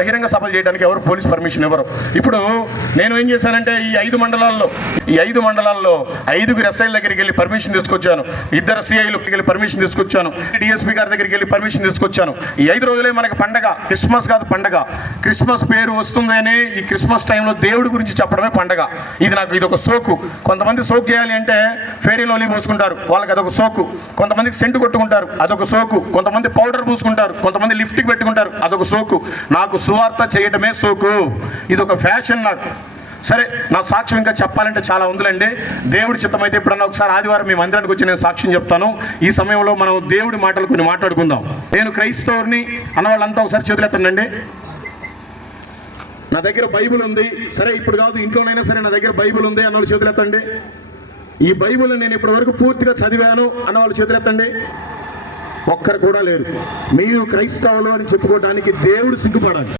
బహిరంగ సభలు చేయడానికి ఎవరు పోలీస్ పర్మిషన్ ఇవ్వరు. ఇప్పుడు నేను ఏం చేశానంటే ఈ 5 మండలాల్లో 5 ఎస్ఐల దగ్గరికి వెళ్ళి పర్మిషన్ తీసుకొచ్చాను, 2 సిఐలకు వెళ్ళి పర్మిషన్ తీసుకొచ్చాను, డిఎస్పీ గారి దగ్గరికి వెళ్ళి పర్మిషన్ తీసుకొచ్చాను. ఈ 5 రోజులే మనకి పండగ. క్రిస్మస్ కాదు పండగ. క్రిస్మస్ పేరు వస్తుందని ఈ క్రిస్మస్ టైంలో దేవుడి గురించి చెప్పడమే పండగ. ఇది ఒక సోకు. కొంతమంది సోకు చేయాలి అంటే ఫెయిరీ లవ్లీ పోసుకుంటారు, వాళ్ళకి అదొక సోకు. కొంతమందికి సెంటు కొట్టుకుంటారు, అదొక సోకు. కొంతమంది పౌడర్ పూసుకుంటారు, కొంతమంది లిప్స్టిక్ పెట్టుకుంటారు, అదొక సోకు. నాకు సువార్త చేయడమే సోకు. ఇది ఒక ఫ్యాషన్ నాకు. సరే, నా సాక్ష్యం ఇంకా చెప్పాలంటే చాలా ఉందిలేండి. దేవుడి చిత్తమైతే ఎప్పుడన్నా ఒకసారి ఆదివారం మీ మందిరానికి వచ్చి నేను సాక్ష్యం చెప్తాను. ఈ సమయంలో మనం దేవుడి మాటలు కొన్ని మాట్లాడుకుందాం. నేను క్రైస్తవుని అన్న వాళ్ళంతా ఒకసారి చేతులెత్తండి. నా దగ్గర బైబిల్ ఉంది, సరే ఇప్పుడు కాదు ఇంట్లోనైనా సరే నా దగ్గర బైబిల్ ఉంది అన్న వాళ్ళు చేతులెత్తండి. ఈ బైబిల్ నేను ఇప్పటి వరకు పూర్తిగా చదివాను అన్న వాళ్ళు చేతులెత్తండి. ఒక్కరు కూడా లేరు. మీరు క్రైస్తవులు అని చెప్పుకోవడానికి దేవుడు సిగ్గుపడాలి.